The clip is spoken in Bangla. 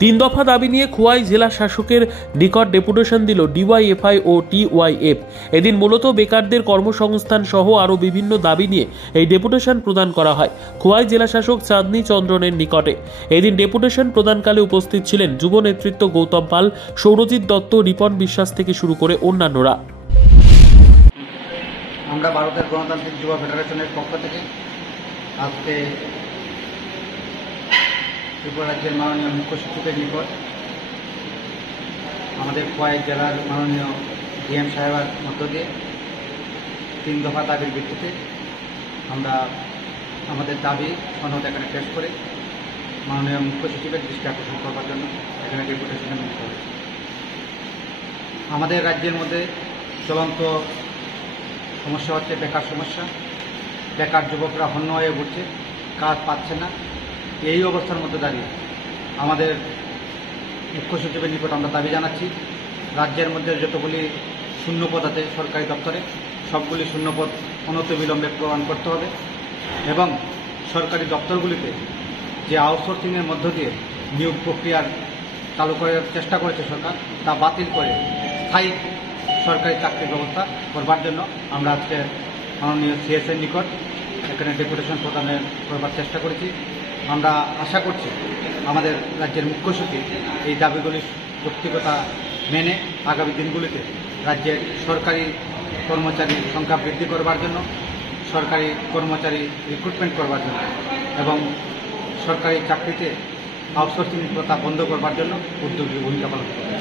তিন দফা দাবি নিয়ে খোয়াই জেলা শাসকের নিকট ডেপুটেশন দিল ডিওয়াইএফআই ও টিওয়াইএফ। এদিন মূলত বেকারদের কর্মসংস্থান সহ আরও বিভিন্ন দাবি নিয়ে এই ডেপুটেশন প্রদান করা হয় খোয়াই জেলা শাসক চাঁদনী চন্দ্রনের নিকটে। এদিন ডেপুটেশন প্রদানকালে উপস্থিত ছিলেন যুব নেতৃত্ব গৌতম পাল, সৌরজিৎ দত্ত, রিপন বিশ্বাস থেকে শুরু করে অন্যান্যরা। আমরা ভারতের গণতান্ত্রিক যুব ফেডারেশনের পক্ষ থেকে আজকে ত্রিপুরা রাজ্যের মাননীয় মুখ্য সচিবের নিকট আমাদের খোয়াই জেলার মাননীয় ডিএম সাহেবের মধ্য দিয়ে তিন দফা দাবির ভিত্তিতে আমরা আমাদের দাবি সনদ এখানে পেশ করে মাননীয় মুখ্য সচিবের দৃষ্টি আকর্ষণ করবার জন্য এখানে ডেপুটেশনে মুক্ত হয়েছে। আমাদের রাজ্যের মধ্যে চলন্ত সমস্যা হচ্ছে বেকার সমস্যা। বেকার যুবকরা হন্য হয়ে উঠছে, কাজ পাচ্ছে না। এই অবস্থার মধ্যে দাঁড়িয়ে আমাদের মুখ্য সচিবের নিকট আমরা দাবি জানাচ্ছি, রাজ্যের মধ্যে যতগুলি শূন্যপদ আছে সরকারি দপ্তরে সবগুলি শূন্যপদ অনতিবিলম্বে পূরণ করতে হবে এবং সরকারি দপ্তরগুলিতে যে আউটসোর্সিংয়ের মধ্য দিয়ে নিয়োগ প্রক্রিয়ার চালু করার চেষ্টা করেছে সরকার, তা বাতিল করে স্থায়ী সরকারি চাকরির ব্যবস্থা করবার জন্য আমরা আজকে মাননীয় সিএসের নিকট এখানে ডেপুটেশন প্রদানের করবার চেষ্টা করেছি। আমরা আশা করছি আমাদের রাজ্যের মুখ্য সচিব এই দাবিগুলির যৌক্তিকতা মেনে আগামী দিনগুলিতে রাজ্যের সরকারি কর্মচারীর সংখ্যা বৃদ্ধি করবার জন্য, সরকারি কর্মচারী রিক্রুটমেন্ট করবার জন্য এবং সরকারি চাকরিতে আউটসোর্সিং প্রথা বন্ধ করবার জন্য উদ্যোগী ভূমিকা পালন করবে।